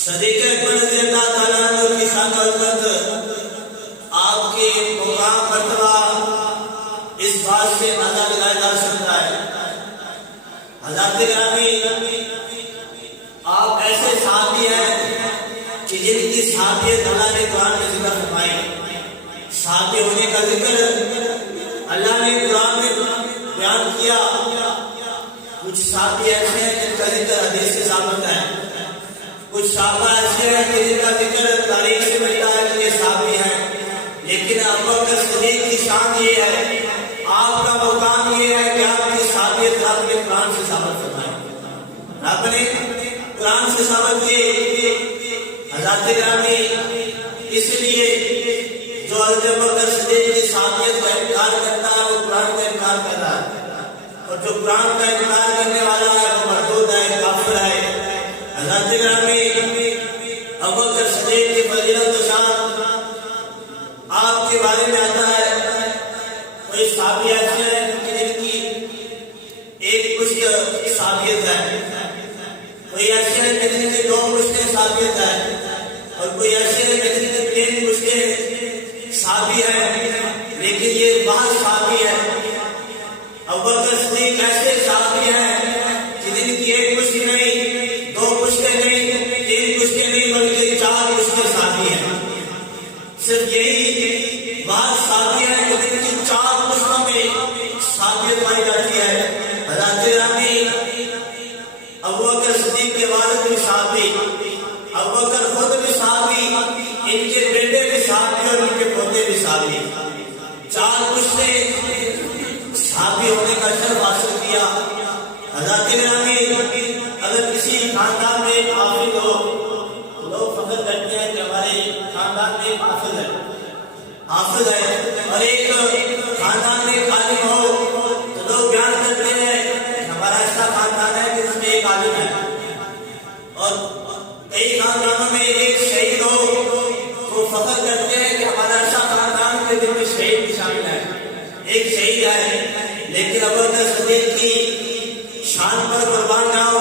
صدیق اکبر رضی اللہ تعالیٰ عنہ کی شان و عظمت، آپ کے مقام مرتبہ اس بات سے اندازہ لگایا جا سکتا ہے۔ حضرات گرامی، آپ ایسے صحابی ہیں کہ جن کی صحابیت اللہ نے قرآن میں ذکر فرمائی۔ صحابی ہونے کا ذکر اللہ نے قرآن میں بیان کیا۔ کچھ صحابی ایسے ہیں جن کا ذکر حدیث سے ثابت ہے، کچھ صحابہ ایسے ہیں کہ جن کا ذکر تاریخ سے ملتا ہے کہ یہ صحابی ہیں، لیکن ابو بکر صدیق کی شان یہ ہے، آپ کا مقام یہ ہے کہ آپ کی صحابیت رب نے قرآن سے ثابت فرمائی، رب نے قرآن سے ثابت کی۔ حضرات گرامی، اس لیے جو حضرت ابو بکر صدیق کی صحابیت کا انکار کرتا ہے وہ قرآن کا انکار کر رہا ہے، اور جو قرآن کا انکار کرنے والا ہے وہ مردود ہے، کافر ہے۔ حضرات گرامی، ابو بکر صدیق کی فضیلت و شان آپ کے بارے میں آتا ہے۔ کوئی صحابی ایسے ہیں جن کی ایک مشت صحابیت ہے، کوئی ایسے ہیں جن کی 2 مشتیں صحابیت ہے، اور کوئی ایسے ہیں جن کی 3 مشتیں صحابی ہیں، لیکن یہ بعض صحابی ہے۔ ابو بکر صدیق ایسے صحابی ہیں کہ جن کی 1 مشت نہیں، 2 مشتیں نہیں، 3 مشتیں نہیں، بلکہ 4 مشتیں صحابی ہیں۔ صرف یہی بعض صحابی ہیں کہ جن کی 4 مشتوں میں صحابیت پائی جاتی ہے۔ حضرات گرامی، ابو بکر صدیق کے والد بھی صحابی، ابو بکر خود بھی صحابی، ان کے بیٹے بھی صحابی اور ان کے پوتے بھی صحابی۔ 4 مشتیں صحابی ہونے کا شرف حاصل کیا۔ حضرات گرامی، اگر کسی خاندان میں ایک حافظ ہو تو لوگ فخر کرتے ہیں کہ ہمارے خاندان میں ایک حافظ ہے، اور ایک خاندان میں ایک عالم ہو تو لوگ بیان کرتے ہیں کہ ہمارا ایسا خاندان ہے کہ اس میں ایک عالم ہے، اور کئی خاندانوں میں ایک شہید ہو تو فخر کرتے ہیں کہ ہمارا ایسا خاندان ہے جن میں شہید بھی شامل ہے، ایک شہید ہے۔ لیکن ابو بکر صدیق کی شان پر قربان جاؤ،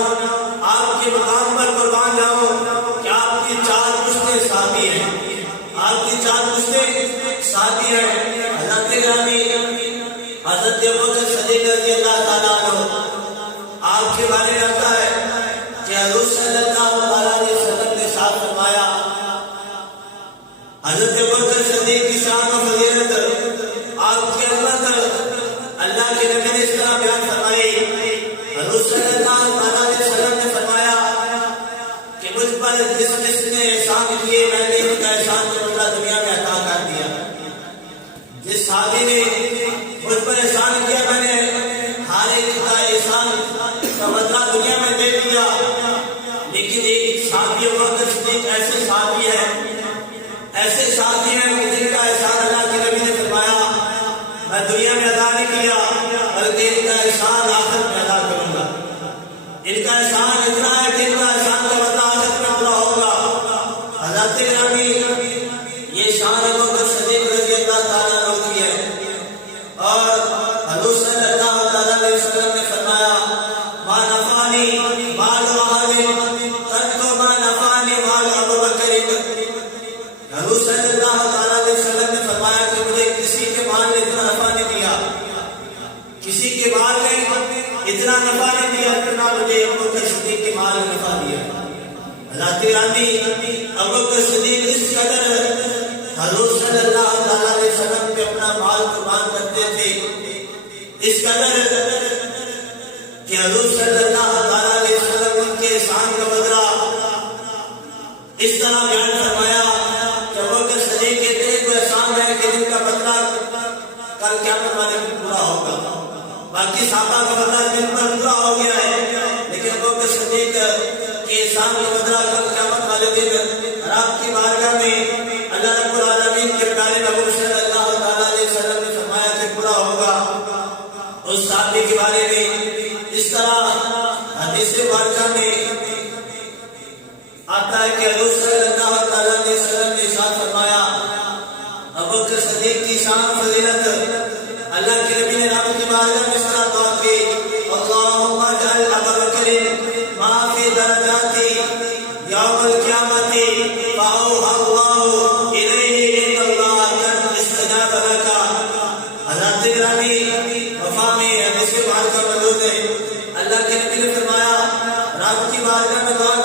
آپ کے مقام پر قربان جاؤ کہ آپ کی 4 مشتیں صحابی ہیں، آپ کی 4 مشتیں صحابی ہیں۔ حضرت گرامی، حضرت ابو بکر صدیق رضی اللہ تعالیٰ عنہ، آپ کے بارے میں آتا ہے کہ حضور صلی اللہ علیہ وسلم نے ساتھ فرمایا۔ حضرت ابو بکر صدیق کی شان و فضیلت، آپ کی عظمت اللہ کے نبی نے اس طرح بیان فرمائی۔ حضور صلی اللہ علیہ وسلم نے فرمایا کہ مجھ پر جس جس نے احسان کیے میں نے ان کا احسان کا بدلہ دنیا میں عطا کر دیا۔ جس صحابی نے مجھ پر احسان کیا میں نے ہر ایک کا احسان کا بدلہ دنیا میں دے دیا۔ لیکن ایک صحابی ابو بکر صدیق ایسے صحابی ہیں کہ جن کا احسان اللہ کے نبی نے فرمایا میں دنیا میں ادا نہیں کیا بلکہ ان کا احسان آخرت میں ادا کروں گا۔ ان کا احسان اتنا ہے کہ ان کا احسان کا بدلہ آخرت میں پورا ہوگا۔ حضرات گرامی، یہ شان ابو بکر صدیق رضی اللہ تعالیٰ عنہ کی ہے، اور حضور صلی اللہ علیہ وسلم نے فرمایا ما نفعنی مال احد قط ما نفعنی مال ابو بکر۔ حضور صلی اللہ علیہ وسلم نے فرمایا کہ مجھے کسی کے مال نے اتنا نفع نہیں دیا، کسی کے مال نے اتنا نفع نہیں دیا جتنا مجھے ابو بکر صدیق کے مال نے نفع دیا۔ حضرات گرامی، ابو بکر صدیق اس قدر حضور صلی اللہ علیہ وسلم پہ اپنا مال قربان کرتے تھے، اس قدر کہ حضور صلی اللہ علیہ وسلم ان کے احسان کا بدلہ اس طرح بیان فرمایا کہ ابو بکر صدیق کے اتنے کو احسان ہے کہ جن کا بدلہ کل قیامت والے دن پورا ہوگا۔ باقی صحابہ کا بدلہ دن پر پورا ہو گیا ہے، لیکن ابو بکر صدیق کے احسان کا بدلہ کل قیامت والے دن رب کی بارگاہ میں اللہ رب العالمین کے پیارے محبوب صلی اللہ علیہ وسلم نے فرمایا کہ پورا ہوگا۔ اس صحابی کے بارے میں اس طرح حدیث مبارکہ میں آتا ہے کہ حضور صلی اللہ علیہ وسلم نے ارشاد فرمایا، ابو بکر صدیق کی شان و فضیلت اللہ کے نبی نے رب کی بارگاہ میں اس طرح دعا کی، اللہم اجعل ابا بکر ما فی درجاتی یوم القیامت فاوحى اللہ الیہ ان اللہ قد استجاب لک. حضرت گرامی مفاہیم حدیث کے بارے میں موجود ہے. اللہ کے نبی نے فرمایا رب کی بارگاہ میں دعا